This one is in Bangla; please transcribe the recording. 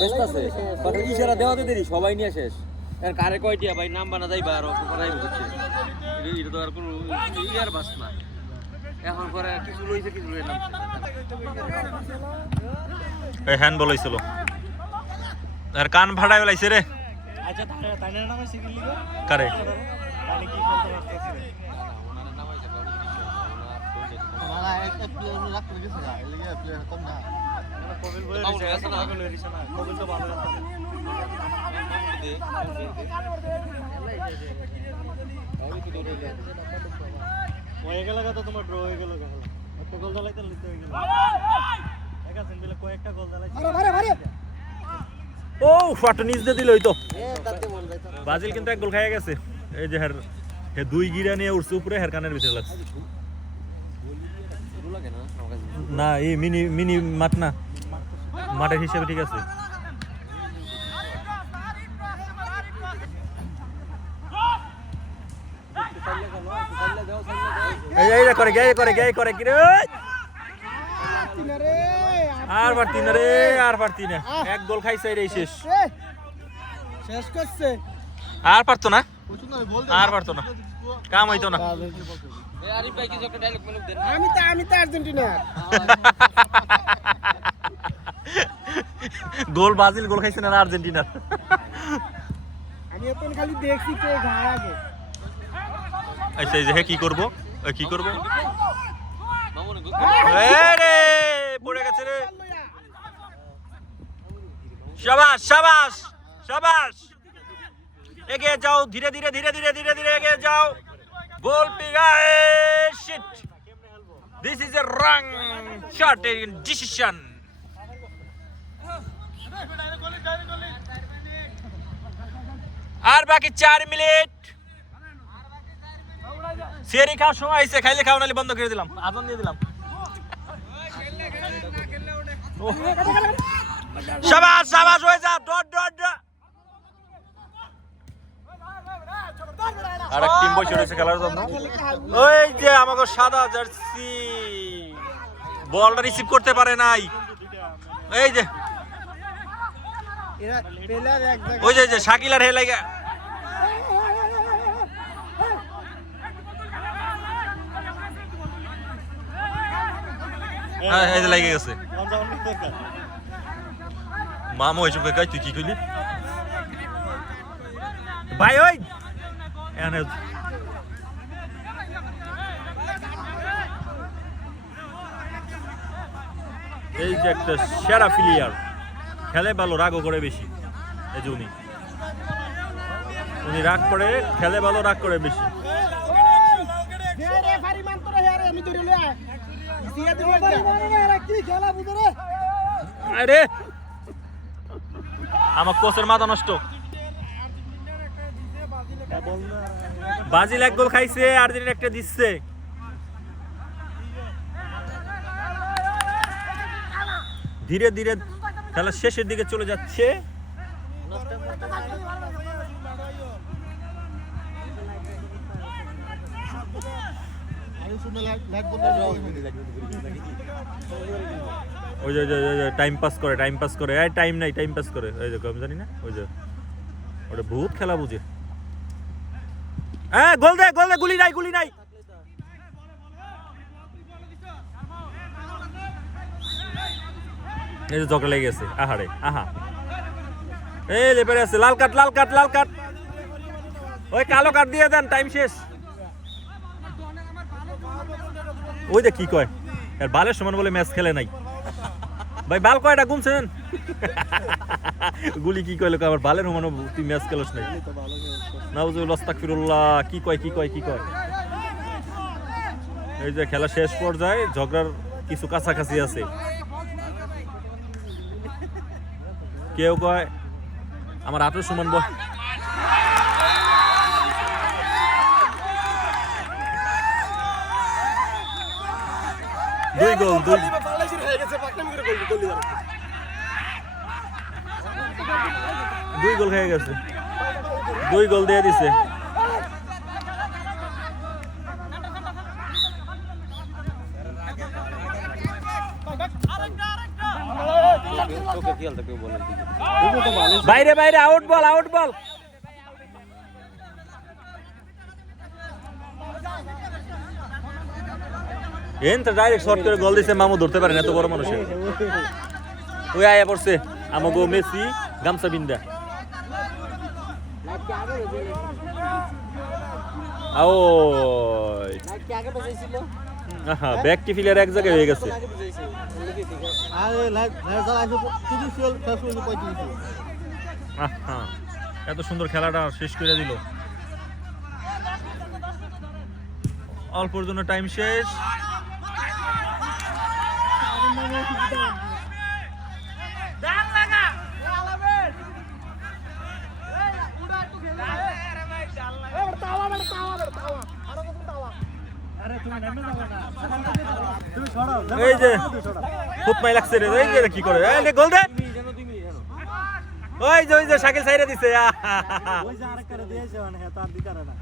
ব্যস্ত আছে ইশারা দেওয়াতে দেরি সবাই নিয়ে শেষ কারে কয়টিয়া ভাই নাম বানা যাইবা আর করাই হচ্ছে এটা তো আর কোনো ইয়ার বাস না এখন পরে কিছু লইছে কিছু লই নাম এই হ্যান্ড বল হইছিল আর কান ভাড়ায় লাইছে রে আচ্ছা তাইনের নাম আছে কি লিগা কারে তাইনে কি বলতে পারতেছে ওনার নাম আইছে ওনারা এক প্লেয়ার রাখতে গেছে না এই লিগা প্লেয়ার কম না কবিল বলে রিসা না কবিল রিসা না কবিল তো ভালো রাখতে হয়ে গেল তো তোমার ড্র হয়ে গেল একটা গোল দালাইতে লিখতে হয়ে গেল একা সেন্ডেলে কয়েকটা গোল দালাইছে আরে ও ফাট নিচ দিয়ে দিল ওই তো ব্রাজিল কিন্তু এক গোল খাইয়া গেছে এই যে হে দুই গিরা নিয়ে উঠছে উপরে হের কানের ভিতরে লাগছে না এই মিনি মিনি মাঠ না মাঠের হিসেবে ঠিক আছে এই করে কি রে আর পারতি না রে আর পারতি না এক গোল খাইছে রে শেষ করছে আর পারতো না আর পারতো না কাম হইতো না আরিফ ভাই কিছু একটা ডায়লগ মনে দেন আমি তো আর্জেন্টিনা গোল ব্রাজিল গোল খাইছে না আর্জেন্টিনার আমি এখন খালি দেখছি কে ঘাড় আগে আচ্ছা এই যে কি করব মামুন রে পড়ে গেছে রে শাবাশ এগিয়ে যাও ধীরে ধীরে এগিয়ে যাও গোল পিগায় শিট this is a wrong shot in decision আর বাকি 4 মিনিট সেরি খাওয়ার সময় আইছে খাইলে খাওয়া নালি বন্ধ করে দিলাম আজান দিয়ে দিলাম শাবাশ হয়ে যা ডট আরেক টিম বসে রয়েছে খেলার জন্য ওই যে আমাকে সাদা জার্সি বলটা রিসিভ করতে পারে নাই এই যে ওই যে শাকিল আর হে লাগা এই যে লাগে গেছে মামু এসব কাই তুই কি কইলি ভাই ওই এনে এই যে একটা সেরা প্লেয়ার খেলে ভালো রাগও করে বেশি এই যে উনি রাগ করে খেলে ভালো রাগ করে বেশি আরে আমার কোচের মাথা নষ্ট ব্রাজিল এক গোল খাইছে আর্জেন্টিনা একটা দিচ্ছে ধীরে ধীরে খেলা শেষের দিকে চলে যাচ্ছে ওই যে টাইম পাস করে টাইম নাই টাইম পাস করে ওই যে কম জানি না ওই যে ওটা বহুত খেলা বুঝে হ্যাঁ গোল দে গুলি নাই এই যে জগড়া লেগে গেছে আহা এই লেপেরে আছে লাল কাট ওই কালো কাট দিয়ে দেন টাইম শেষ ওই যে কি কয় আর বালের সমান বলে ম্যাচ খেলে নাই ভাই বাল কয়টা গুনছেন গুলি কি কইলো আবার বালের সমান তুই ম্যাচ খেলছ নাই নাউজুবিল্লাহ আস্তাগফিরুল্লাহ কি কয় এই যে খেলা শেষ পর্যায়ে ঝগড়ার কিছু কাছাকাছি আছে কেউ কয় আমার হাতের সমান বল দুই গোল খেয়ে গেছে 2 গোল দিয়ে দিছে তোকে কি খেয়াল থাকবে বলেন বাইরে বাইরে আউট বল আউট বল এন তো ডাইরেক্ট শট করে গোল দিছে মামু ধরতে পারে না এত বড় মানুষ ওই আয়া পড়ছে আমাগো মেসি গামছা বিন্দা আও আহা ব্যাক টি ফিলার এক জায়গায় হয়ে গেছে আরে লাইট জ্বালা আছে 30 ফুল 35 আহা এত সুন্দর খেলাটা শেষ করে দিল অল্পর জন্য টাইম শেষ এই যে খুব মাই লাগছে রে এই যে কি করে এই লে গোল দে ওই যে শাকিল সাইরে দিছে ওই যে আরেক করে দিয়েছে মানে তার দিতারে না